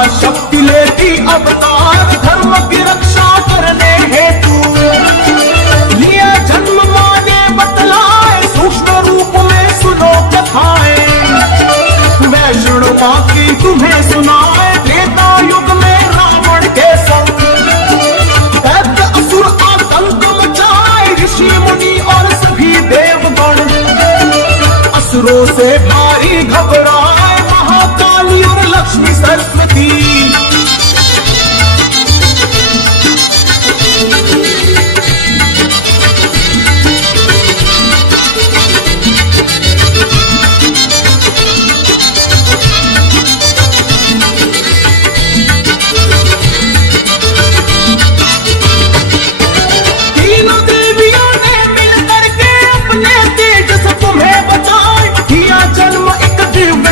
महाशक्ति लेती अवतार धर्म की रक्षा करने हेतु लिया जन्म माने बतलाए सूक्ष्म रूप में सुनो कथाएं वैष्णो माँ की तुम्हें सुनाए त्रेता युग में रावण के संग दैत्य असुर आतंक मचाए ऋषि मुनि और सभी देवगण असुरों से भारी घबराए महाकाली और लक्ष्मी सरस्वती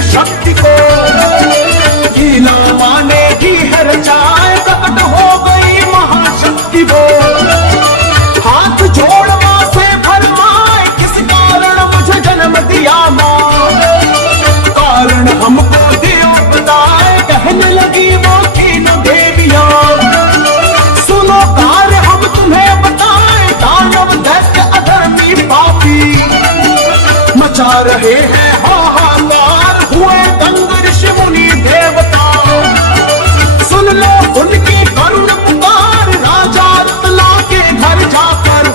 शक्ति को लीला माने भी हर जाए प्रकट हो गई महाशक्ति वो हाथ जोड़ मां से फरमाए किस कारण मुझे जन्म दिया मां कारण हमको दियो बताए कहने लगी वो तीनों देवियां सुनो कार्य हम तुम्हें बताए दानव दैत्य अधर्मी पापी मचा रहे हैं हाहाकार हुए दंग ऋषि मुनि देवता सुन लो उनकी करुण पुकार राजा रत्ना के घर जाकर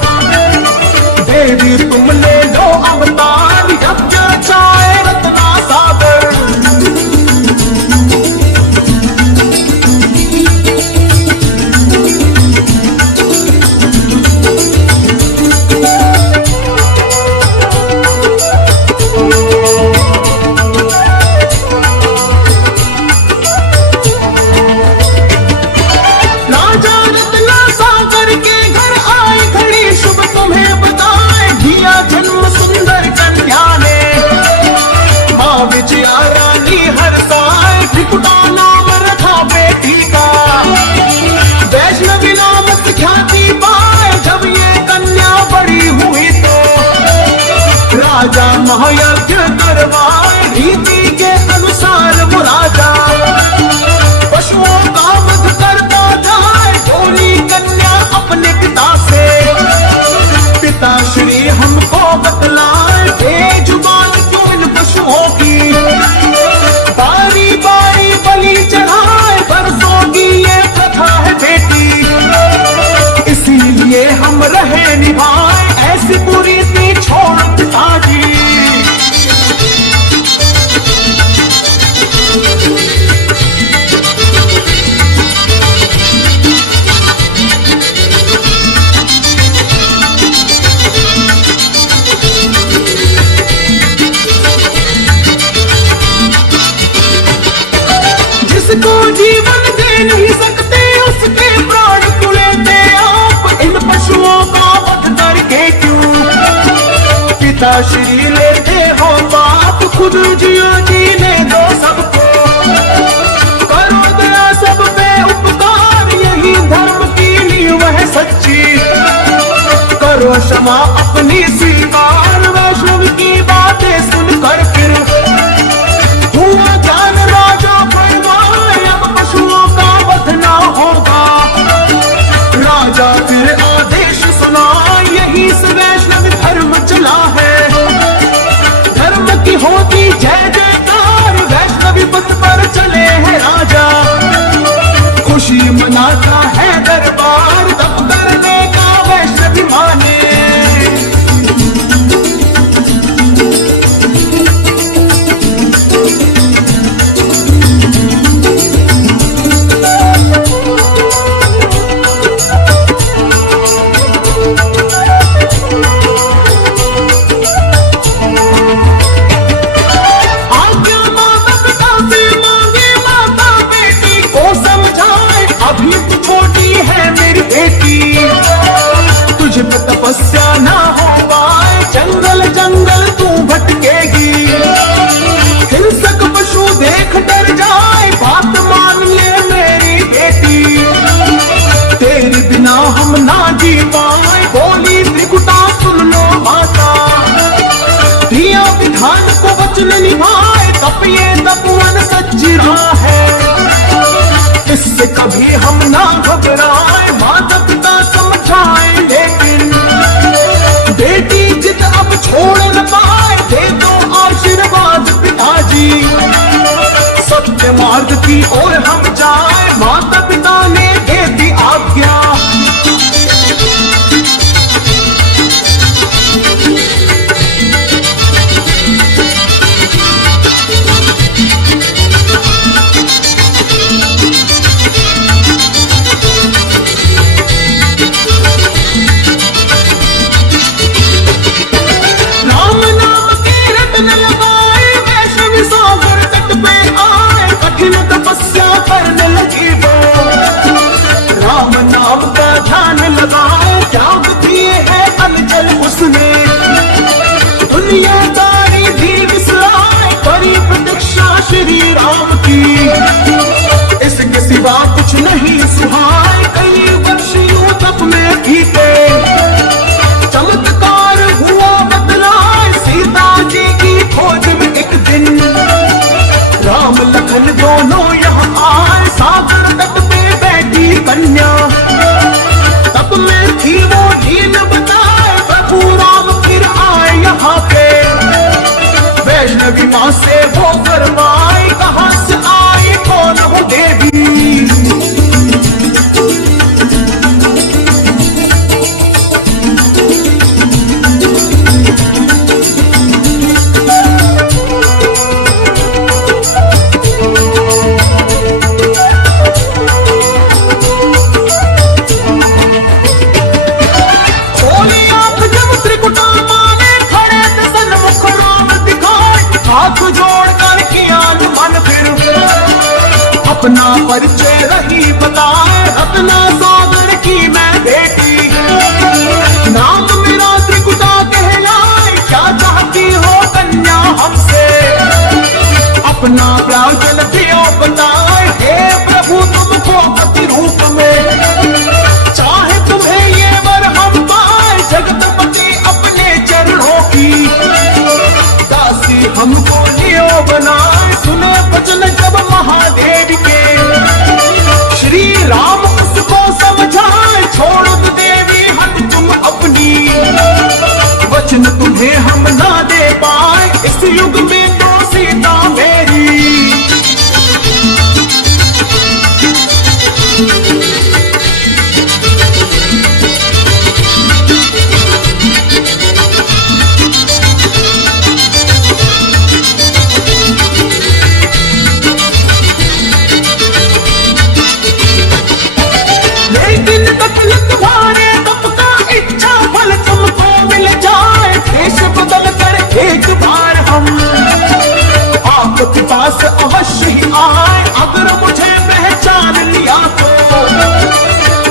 देवी तुम ले लो अवतार यज्ञ रचाए रत्ना सागर नाम रखा बेटी का वैष्णवी नाम ख्याति पाए जब ये कन्या बड़ी हुई तो राजा महायज्ञ करवाए रीति के अनुसार वो राजा पशुओं का वध करता जाए बोली कन्या अपने पिता से पिता श्री हमको बतलाए बेजुबान क्यों इन पशुओं की बारी बारी बलि चढ़ाए बरसों की ये प्रथा है बेटी इसीलिए हम रहे निभाए ऐसी पूरी सी छोड़ पिताजी जिसको जीवन दे नहीं सकते उसके प्राण क्यों लेते आप इन पशुओं का वध करके क्यों पिता श्री लेते हो बाप खुद जियो जीने दो सबको करो दया सब पे उपकार यही धर्म की नींव है सच्ची करो क्षमा अपनी स्वीकार वैष्णव की बातें सुनकर फिर हुआ ज्ञान राजा पशुओं का वध ना होगा राजा फिर आदेश सुना यही से वैष्णव धर्म चला है धर्म की होती जय जयकार वैष्णवी पथ पर चले हैं राजा खुशी मनाता है दरबार तब करने का वैष्णवी माने तपस्या ना हो पाए जंगल जंगल तू भटकेगी हिंसक पशु देख डर जाए बात मान ले मेरी बेटी तेरे बिना हम ना जी पाए बोली त्रिकुटा सुन लो माता दिया विधान को वचन निभाए तप ये तपवन सच्ची राह है इससे कभी हम ना घबराए, माता पिता समझाए लेकिन बेटी जिद अब छोड़ न पाए, दे दो आशीर्वाद पिताजी, सत्य मार्ग की ओर हम जाए, माता पिता ने दे दी आज्ञा। तपस्या करने लगी वो, राम नाम का ध्यान लगाए, त्याग दिए है अनचल उसने, दुनियादारी भी विसराए, करी प्रतीक्षा श्री राम की, इसके सिवा कुछ नहीं सुहाए, कई वर्ष यूं तप में बीते, चमत्कार हुआ बदलाए, सीता जी की खोज में एक दिन राम लखन दोनों यहाँ आए, सागर तट पे बैठी कन्या, तब में थी वो दीन बताए, प्रभु राम फिर आए यहाँ पे, वैष्णवी माँ से वो करवाए, कहाँ से आए कौन हो देवी, अपना परिचय रही बताए, रत्ना सागर की मैं बेटी, नाम मेरा त्रिकुटा कहलाए, क्या चाहती हो कन्या हमसे, अपना ब्राह्मण दियो बताए, हे प्रभु तुमको पति रूप में, चाहे तुम्हें ये वर हम पाए, जगतपति अपने चरणों की, दासी हमको लियो बनाए, सुनो वचन जब महादेव के, श्री राम उसको समझाए, छोड़ दो देवी हट तुम अपनी, वचन तुम्हें हम ना दे पाए, इस युग में तो सीता मेरी, आपके पास अवश्य ही आए, अगर मुझे पहचान लिया तो,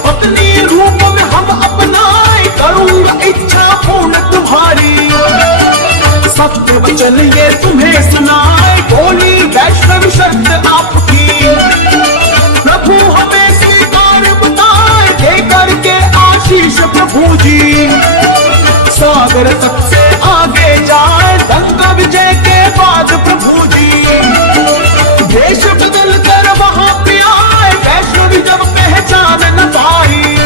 पत्नी रूप में हम अपनाए, करूंगा इच्छा पूर्ण तुम्हारी, सत्य वचन ये तुम्हें सुनाए, बोली वैष्णव शर्त आपकी, प्रभु हमें स्वीकार बताए, दे करके आशीष प्रभु जी, सागर तक से आगे जाए, गंगा विजय के बाद प्रभु जी, देश बदल कर वहां पे आए, वैष्णवी जब पहचान न पाई,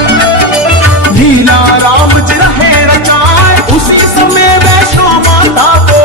लीला राम जी रहे रचाए, उसी समय वैष्णो माता को,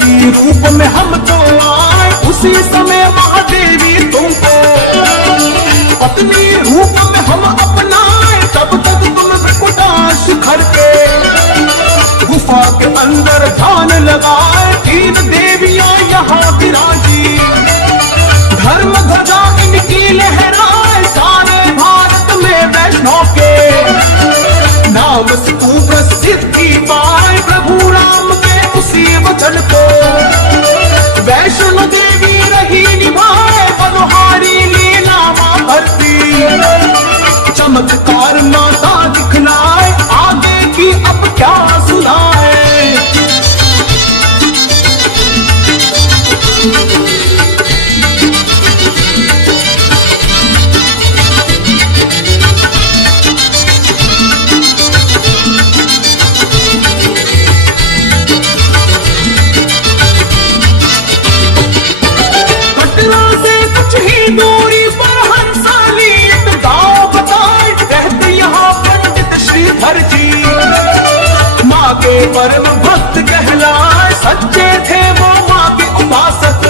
की रूप में हम तो आए, उसी समय महादेवी तुमको पत्नी रूप में हम अपनाए, तब तक तुम त्रिकुटा शिखर पे गुफा के अंदर ध्यान लगाए, तीन देवियां यहाँ विराजी, धर्म ध्वजा इनकी लहराए, सारे भारत में वैष्णव के नाम से प्रसिद्धि पाए, प्रभु राम के उसी वचन को वैष्णो देवी रही निभाए, मनोहारी लीला मां भरती, परम भक्त कहलाए, सच्चे थे वो माँ के उपासक।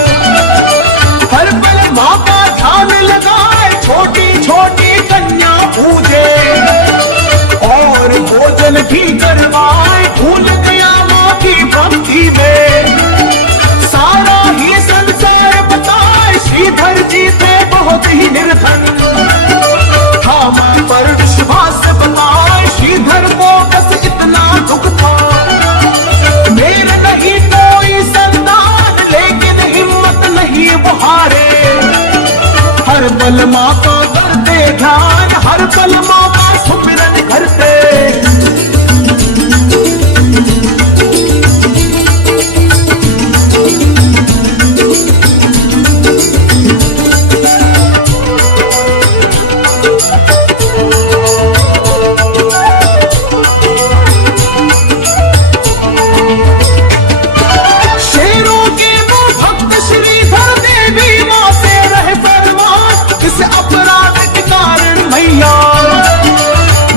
हर पल माँ का ध्यान लगाए, छोटी छोटी कन्या पूजे और भोजन भी करवाए। भूल गया माँ की भक्ति में सारा ही संसार बताए, श्रीधर जी थे बहुत ही निर्धन। हाँ माँ पर विश्वास बताए, श्रीधर को बस इतना दुख था, मेरे नहीं कोई संतान, लेकिन हिम्मत नहीं वो हारे। हर पल माँ का करते ध्यान, हर पल माँ का सुमिरन करते।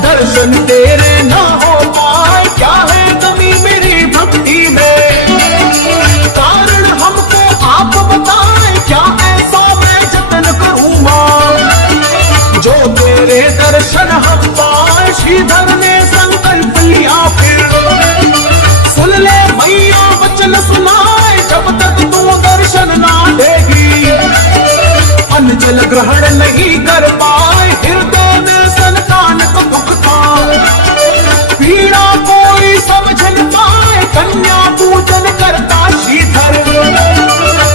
दर्शन तेरे ना हो पाए, क्या है कमी मेरी भक्ति में, कारण हमको आप बताएं, क्या ऐसा मैं जतन करूं मां, जो तेरे दर्शन हम पाए। श्रीधर ने संकल्प लिया फिर, सुन ले मैया वचन सुनाए, जब तक तू दर्शन ना देगी अन्न जल ग्रहण नहीं कर पाए। हृदय में संतान को दुख था, पीड़ा कोई समझ न पाए, कन्या पूजन करता श्रीधर।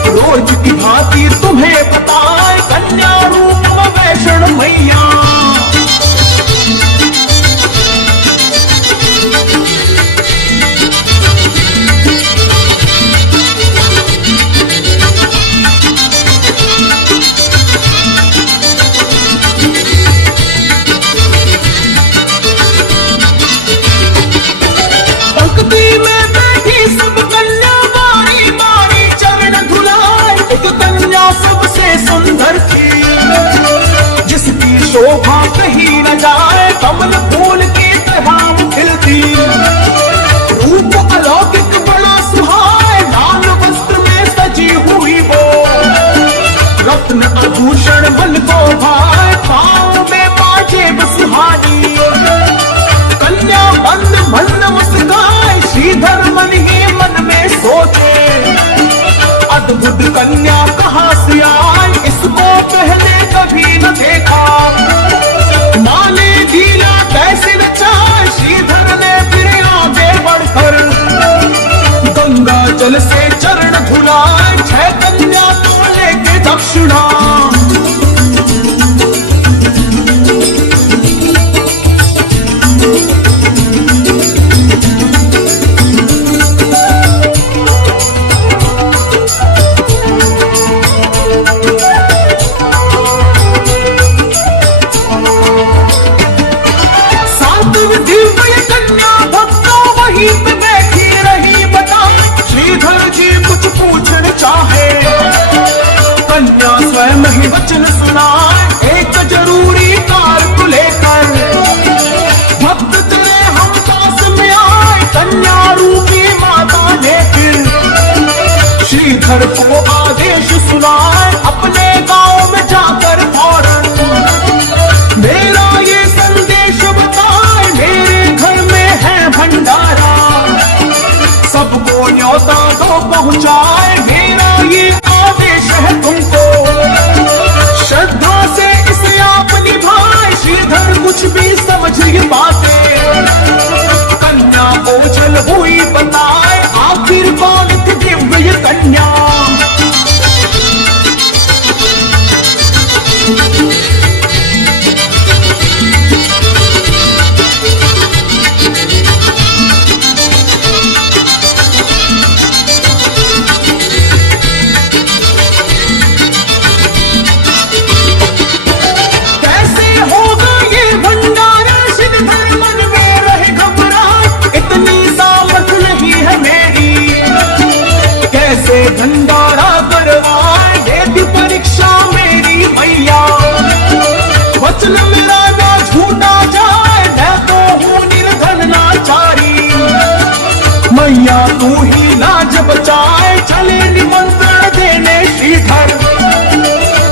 रोज की भांति तुम्हें बताए, कन्या रूप में वैष्णव मैया। सुंदर थी जिसकी शोभा कहीं न जाए, कमल फूल की तरह खिलती, रूप अलौकिक बड़ा सुहाए, लाल वस्त्र में सजी हुई वो, रत्न आभूषण मन को भाए, पाँव में पाजेब सुहानी, कन्या बंद मन मुस्काए। श्रीधर मन ही मन में सोचे, अद्भुत कन्या कहाँ से आई, इसको पहले कभी न देखा, माने लीला कैसे नचाए। श्रीधर ने फिर आगे बढ़कर गंगा जल से चरण धुलाए, 6 कन्या को लेके दक्षिणा। कन्या स्वयं ही वचन सुनाए, एक जरूरी कार को लेकर भक्त तेरे हम पास में आए, कन्या रूपी माता ने फिर श्रीधर को आदेश सुनाए, अपने गांव में जाकर फौरन मेरा ये संदेश बताए, मेरे घर में है भंडारा, सबको न्योता दो पहुंचाए, मेरा ये आदेश है तुमको, श्रद्धा से इसे आप निभाए। श्रीधर कुछ भी समझ ये बातें, कन्या को चल हुई बताए, आखिर कौन थी दिव्य कन्या। भंडारा करवाए, देती परीक्षा मेरी मैया, वचन मेरा ना झूठा जाए, मैं तो हूँ निर्धन नाचारी, मैया तू ही लाज बचाए, चले निमंत्रण देने श्रीधर।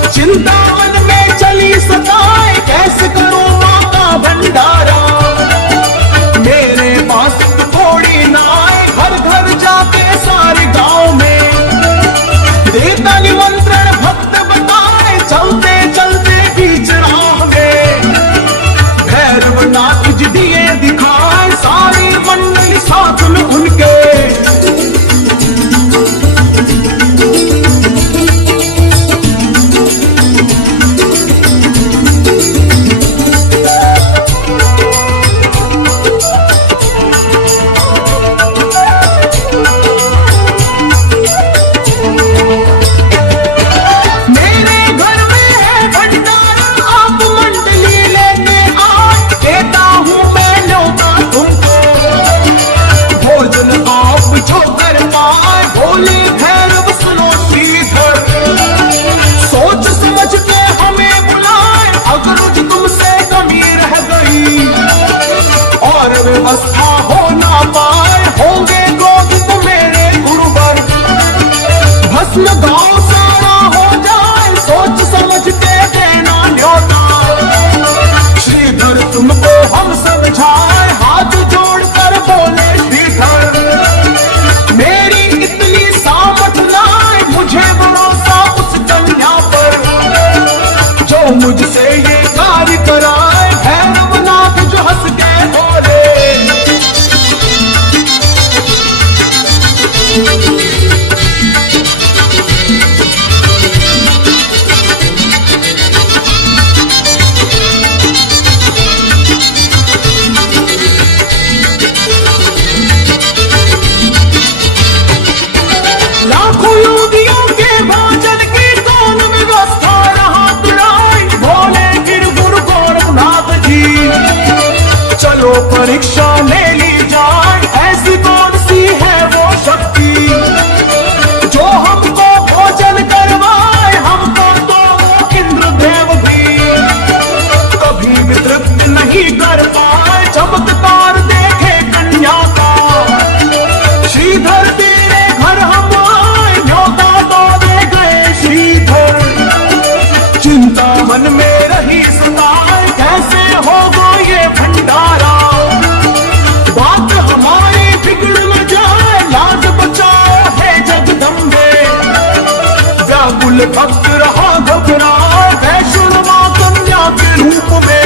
चिंतावन में चली सताए, कैसे करूं मां का भंडारा। मेरे पास थोड़ी ना आए, घर घर जाके सारे गांव में देता निमंत्रण भक्त बताए, चलते चलते बीच राह में भैरवनाथ जी दिए दिखाए, सारी मंडली साथ में उनके। व्यवस्था हो ना पाए, होंगे क्रोधित मेरे गुरुवर। भस्म गांव सारा हो जाए, सोच समझ के देना न्योता। श्रीधर तुमको हम समझाए, हाथ जोड़कर बोले श्रीधर। मेरी इतनी सामर्थ नाए, मुझे भरोसा उस कन्या पर, जो मुझसे ये कार्य कराए। भैरवनाथ जो हंस के बोले, लाखों योगियों के भोजन की कौन व्यवस्था रहा तुराई। बोले फिर गुरु गोरखनाथ जी, चलो परीक्षा ले ली जाए, ऐसी कौन सी है वो शक्ति जो हमको भोजन करवाए। हमको तो वो इंद्रदेव भी कभी भी तृप्त नहीं कर पाए, चमत्कार देखे कन्या का। श्रीधर तेरे घर हम आए, न्योता तो दे गए श्रीधर। चिंता मन में रही सताए, कैसे होगा ये भंडारा। बात हमारी बिगड़ न जाए, लाज बचाओ है जगदम्बे। व्याकुल भक्त रहा घबराए, वैष्णो मां कन्या के रूप में।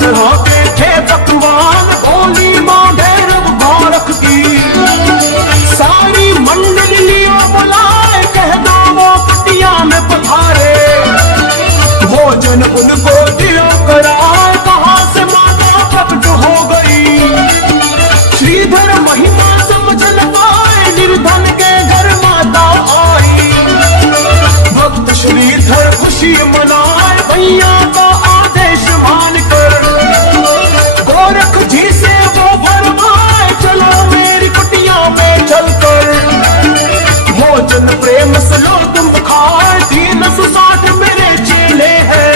तरह के थे पकवान, बोली मां भैरव गोरख की। सारी मंडली लियो बुलाए, कह दो वो कुटिया में पधारे। भोजन उनको दियो कराए, कहां से माता प्रकट हो गई। श्रीधर महिमा समझ न पाए, निर्धन के घर माता आई। भक्त श्रीधर खुशी मनाए, भैया का आदेश मानकर। गोरख जी से वो फरमाए, चलो मेरी कुटिया में चलकर। भोजन प्रेम से लो तुम खाए, 360 मेरे चेले हैं।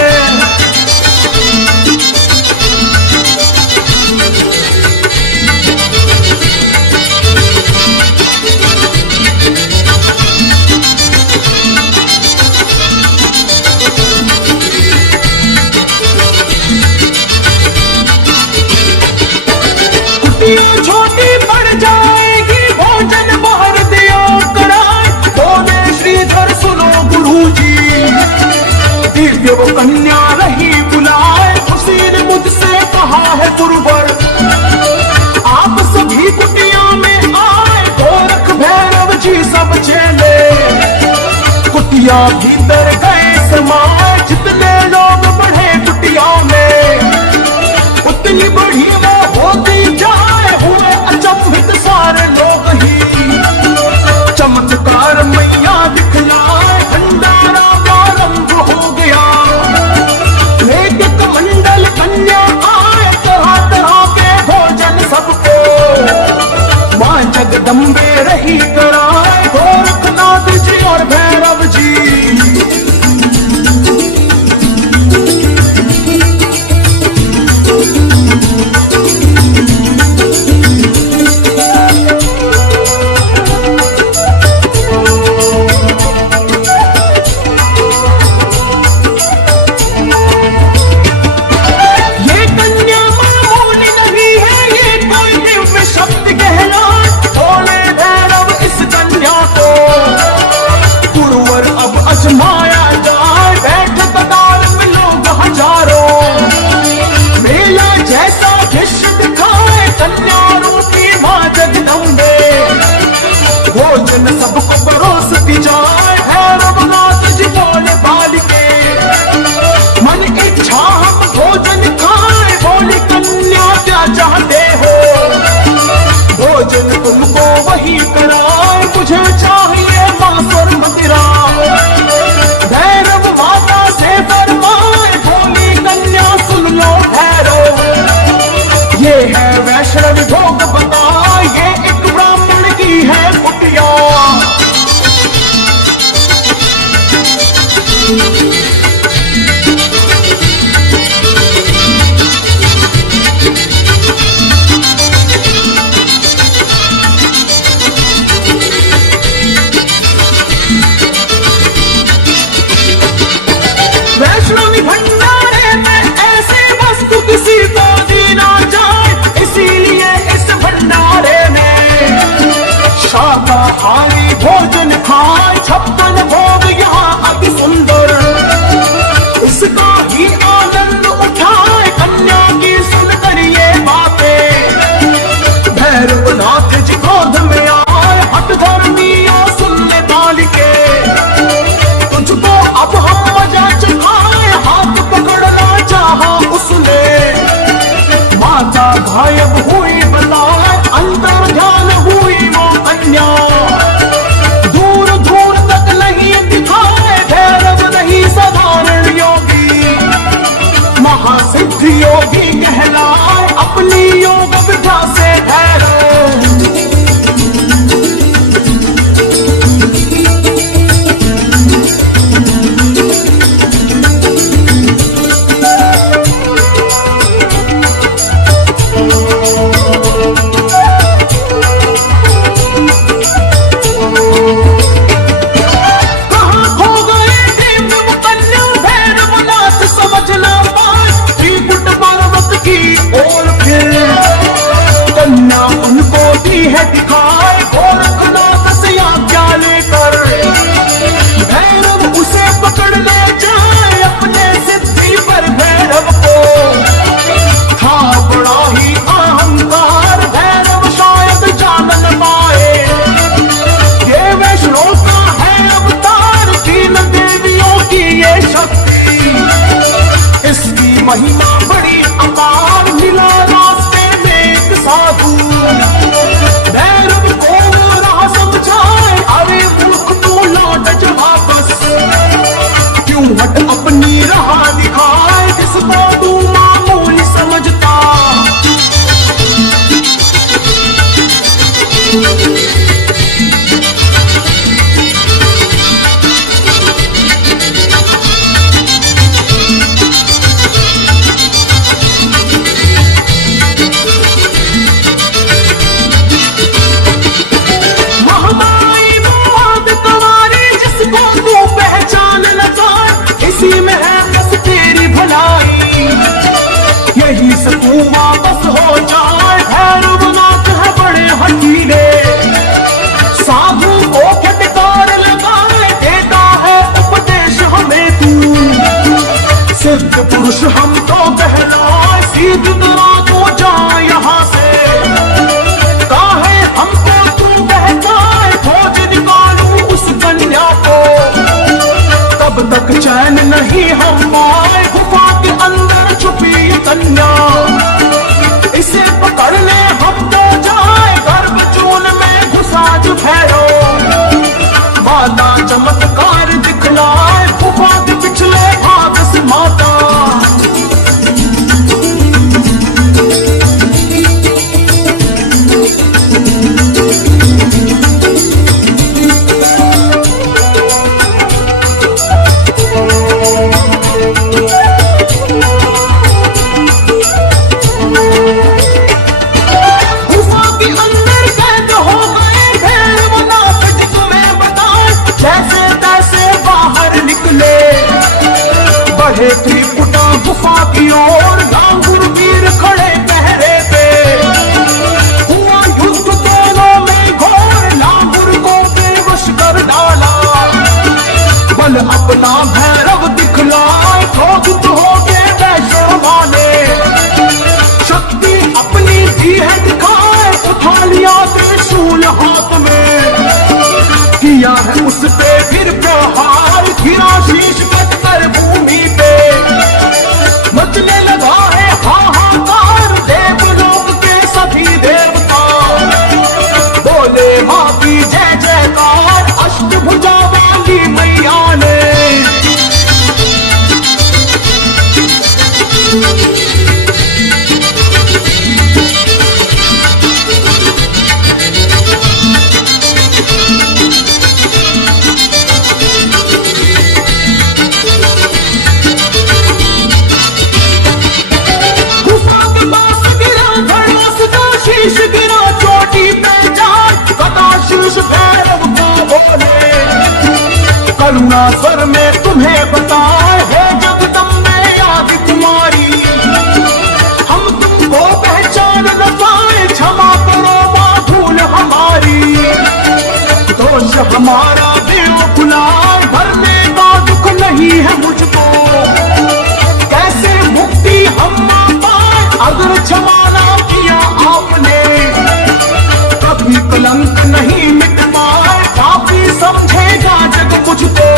छोटी पड़ जाएगी, भोजन बाहर दियो कराए। बोले श्रीधर सुनो गुरुजी, दिव्य वो कन्या रही बुलाए। उसी ने मुझसे कहा है गुरुवर, आप सभी कुटिया में आए। गोरख भैरव जी सब चेले कुटिया भीतर गए समाए। जितने लोग बढ़े कुटिया में, उतनी बढ़ी वो होती जाए। हुए अचंभित सारे लोग ही, रही कराए गोरखनाथ जी और भैरव जी। माया जाए बैठ कतार में लोग हजारों, मेला जैसा दृश्य दिखाए कन्या रूपी मां जगदम्बे। भोजन सबको परोसती जाए भैरवनाथ जी बोले बालिके, मन इच्छा हम भोजन खाए बोली कन्या क्या चाहते हो। भोजन तुमको वही कराए मुझे चाहिए मांसर मदिरा। ये है वैष्णव भोग बता, ये एक ब्राह्मण की है कुटिया। वैष्णवी भंडारे में ऐसी वस्तु किसी को दी ना जाए, इसीलिए इस भंडारे में शाकाहारी भोजन खाए 56 भोग यहाँ अति सुंदर। इसका ही आनंद उठाए कन्या की सुनकर ये बातें। भैरवनाथ जी क्रोध में आए हट धर्मियों सुन ले बालिके, तुझको अब हम मजा चखाए हाथ पकड़ना चाहा उसने। माता गायब हुई बताए अंतर ध्यान हुई वो कन्या, दूर दूर तक नहीं दिखाए भैरव नहीं साधारण योगी। महासिद्ध योगी कहलाए अपनी योग विद्या से भैरव। है दिखाए गोरखनाथ से आज्ञा लेकर, भैरव उसे पकड़ ले जाए अपने सिद्धि पर। भैरव को था बड़ा ही अहंकार, भैरव शायद जान न पाए ये वैष्णव का है अवतार। 3 देवियों की ये शक्ति, इसकी महिमा बड़ी अपार। मिला रास्ते में एक साधु, भैरव को राह समझाए अरे मूर्ख तू लौट जा वापस। क्यों हट अपनी राह दिखाए जिसको तू मामूली समझता। इसी में है बस तेरी भलाई, यही सकूं वापस हो जाए। भैरवनाथ है बड़े हठीले, साधु को फटकार लगाए देता है उपदेश हमें तू। सिद्ध पुरुष हम तो कहलाए सीध दुरा को जाए यहाँ से। काहे हमको तू बहकाए खोज निकालूं उस कन्या को, तब तक चैन नहीं हम पाए। गुफा के अंदर छुपी कन्या, इसे पकड़ ले हम तो जाए गर्भ चून में घुसा जो भैरव। माता चमत्कार दिखलाए गुफा के पिछले भाग से माता। बढ़े त्रिपुटा गुफा की ओर, लांगुर वीर खड़े पहरे पे। हुआ युद्ध दोनों में घोर, लांगुर को बेवश कर डाला। बल अपना भैरव दिखलाए, क्रोधित हो के वैष्णव माने। शक्ति अपनी भी है दिखाए, उठा लिया त्रिशूल हाथ में। किया है उस पे फिर प्रहार, गिरा शीश कटकर भूमि पे। मचने लगा है हाहाकार, देवलोक के सभी देवता। बोले मां की जय जयकार, अष्टभुजा वाली मैया ने। शीश गिरा चोटी पे जाए, कटा शीश भैरव को बोले। करुणा स्वर में तुम्हें बताए, हे जगदम्बे आदि कुमारी। हम तुमको पहचान न पाए, क्षमा करो मां भूल हमारी। दोष हमारा दिल बुलाए, भरने का दुख नहीं है मुझको। कैसे मुक्ति हम पाए, अगर क्षमा ना किया आपने। कभी कलंक नहीं मिट पाए, पापी समझेगा जग मुझको।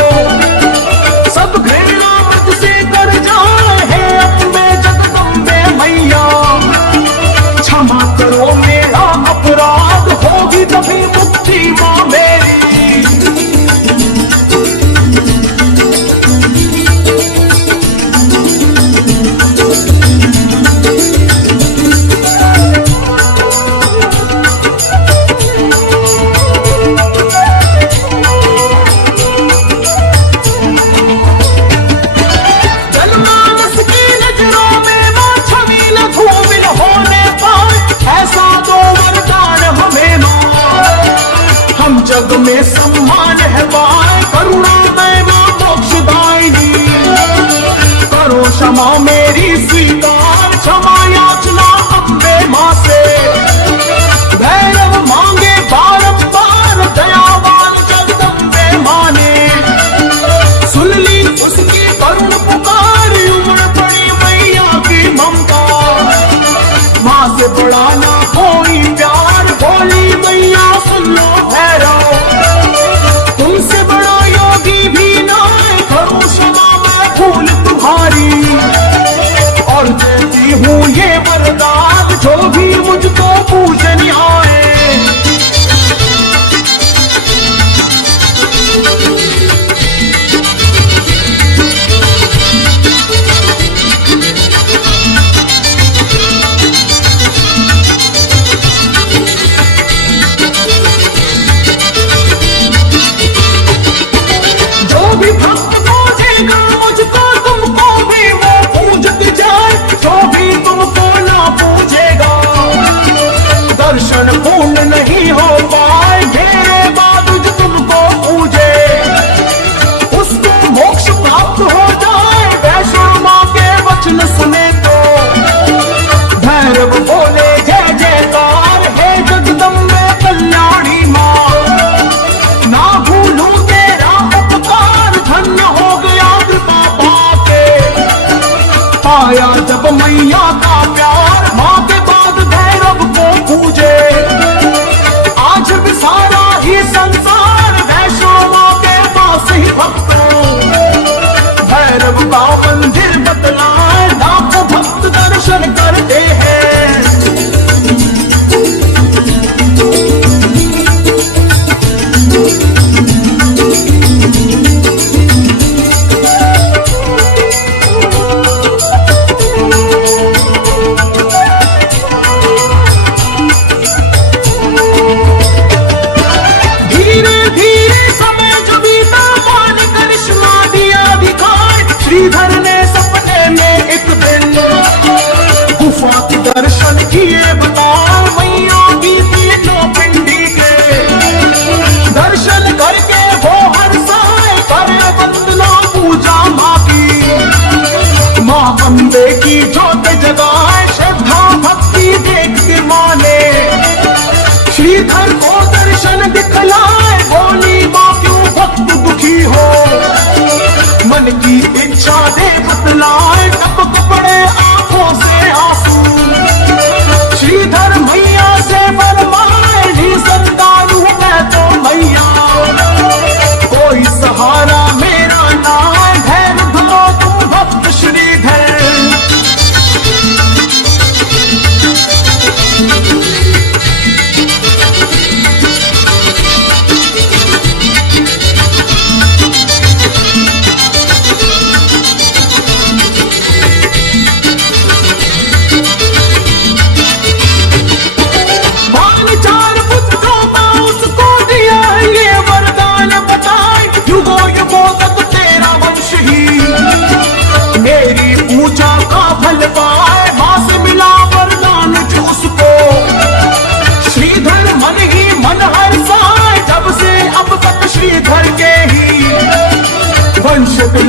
सब घृणा मुझसे कर जाए, हे अम्बे जगदम्बे मैया। क्षमा करो मेरा अपराध, होगी तभी मुक्ति मां मेरी। जग में सम्मान है पाए, करुणा में मां मोक्षदायिनी। करो क्षमा मेरी स्वीकार, क्षमा याचना अम्बे मां से। भैरव मांगे बारंबार, दयावान जगदम्बे मां ने। सुन ली उसकी करुण पुकार, उमड़ पड़ी मैया की ममता। मां से बड़ा ना कोई प्यार, बोली मैया सुन लो भैरव। तुमसे बड़ा योगी भी ना, करो क्षमा मैं भूल तुम्हारी। और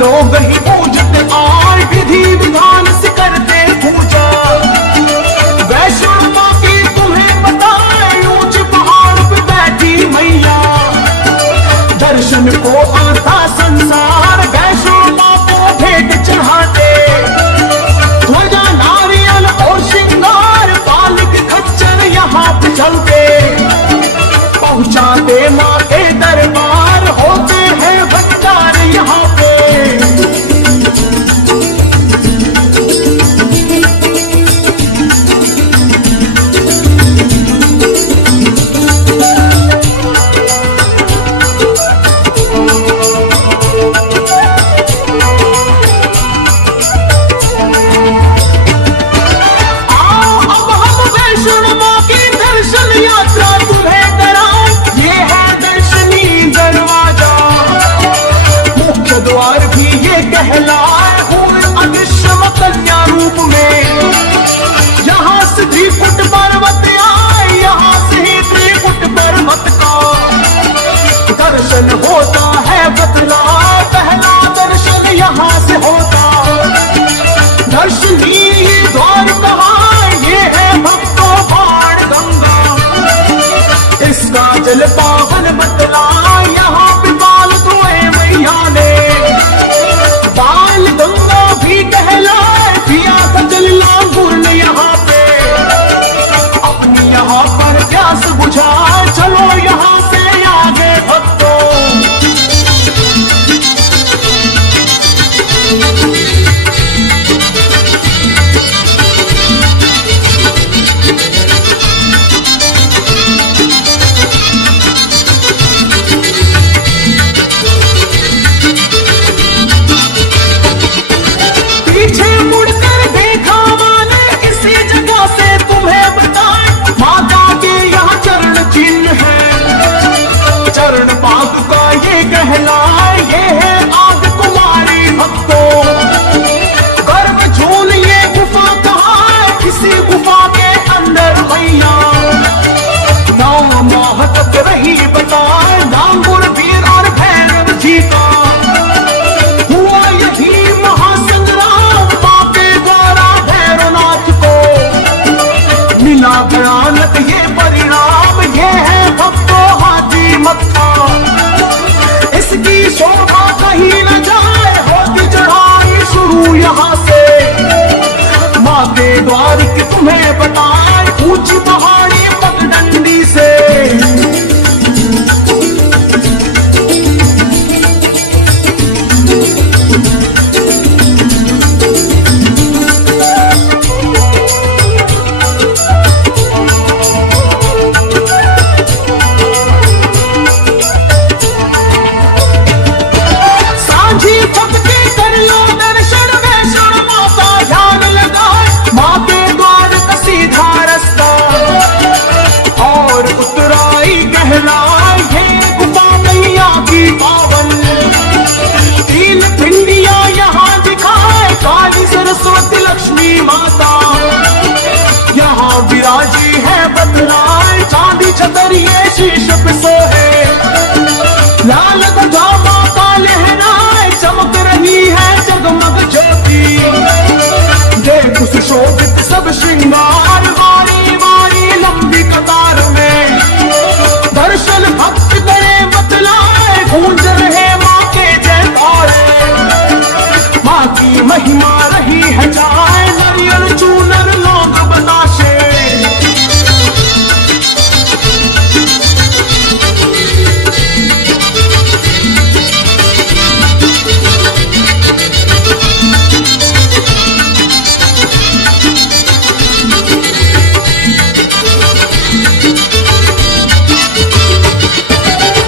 लोग ही पूजत आए, विधि विधान से करते पूजा। वैष्णो माँ की तुम्हें बताए, ऊंच पहाड़ पे बैठी मैया, दर्शन को आता संसार, वैष्णो माँ को भेंट चढ़ाते। ध्वजा नारियल और श्रृंगार, पालक खच्चर यहाँ पे चलते, पहुंचाते माँ के दरबार, होते हैं भंडार यहाँ पे। द्वार भी ये कहलाए हुए अदृश्य कन्या रूप में, यहाँ से त्रिकुट पर्वत आए, यहाँ से ही त्रिकुट पर्वत का दर्शन होता है बतला, पहला दर्शन यहाँ से होता। दर्शनीय द्वार कहाँ, ये है भक्तों बाण गंगा, इसका जल पावन बतला, यहाँ पे बाल धोए मैया ने। बाल गंगा भी कहलाए, पिया का जल लांगुर यहाँ पे, अपनी यहाँ पर प्यास बुझाए, चलो यहाँ से आगे भक्तों। कहलाए ये है आग कुमारी भक्तों, गर्भ झूल ये गुफा कहाँ है, किसी गुफा के अंदर मैया। 9 माह तक रही बताए, नांगुर वीर और भैरव जी का हुआ यही महासंग्राम, माँ के द्वारा भैरवनाथ को मिला भयानक ये परिणाम, ये है भक्तों हाथी मत्था, इसकी शोभा कहीं न जाए, होती चढ़ाई शुरू यहाँ से। माँ के द्वार की तुम्हें बताए, ऊंची पहाड़ी पगडंडी से। सरस्वती लक्ष्मी माता यहाँ विराजी है बतलाए, चांदी छतरिए शीश पे सोहे, लाल ध्वजा माता लहराए, चमक रही है जगमग ज्योति। देख सुशोभित सब श्रृंगार, वारी वारी लंबी कतार में, दर्शन भक्त करे बतलाए, गूंज रहे माँ के जयकारे। माँ की महिमा रही है जाए, नारियल चूनर लौंग बताशे।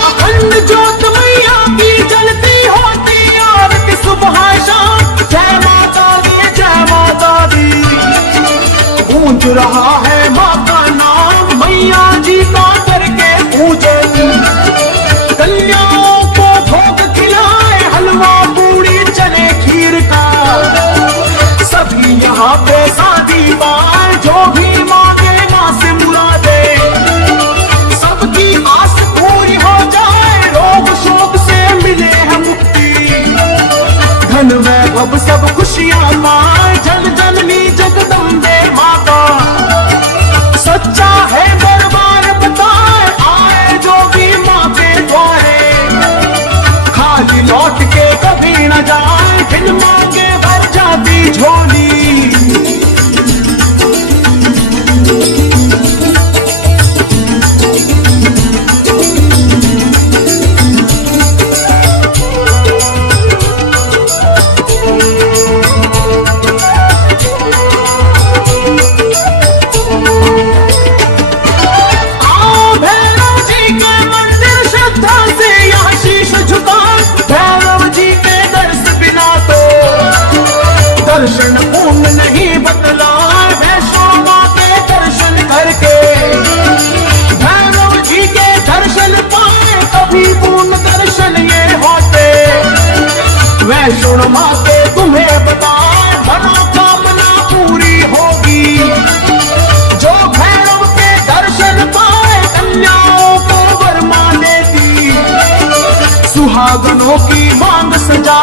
अखंड ज्योत मैया की जलती होती आरती सुबह शाम, जय माता दी जय माता दी। गूंज रहा है माँ का नाम, मैया जी का करके पूजन, कन्याओं को भोग खिलाए, हलवा पूरी चने खीर का, सभी यहाँ पे शादी पाए, जो भी मांगे माँ से मुरादे, सबकी आस पूरी हो जाए, रोग शोक से मिले है मुक्ति। लौट के कभी न जाए, बिन मांगे भर जाती झोली। दर्शन पूर्ण नहीं बतला है शोभा के दर्शन करके, भैरव जी के दर्शन पाए कभी पूर्ण दर्शन ये होते। वैष्णो माते तुम्हें बताए मनोकामना पूरी होगी, जो भैरव के दर्शन पाए कन्याओं को वर माँ देती। सुहागनों की मांग सजा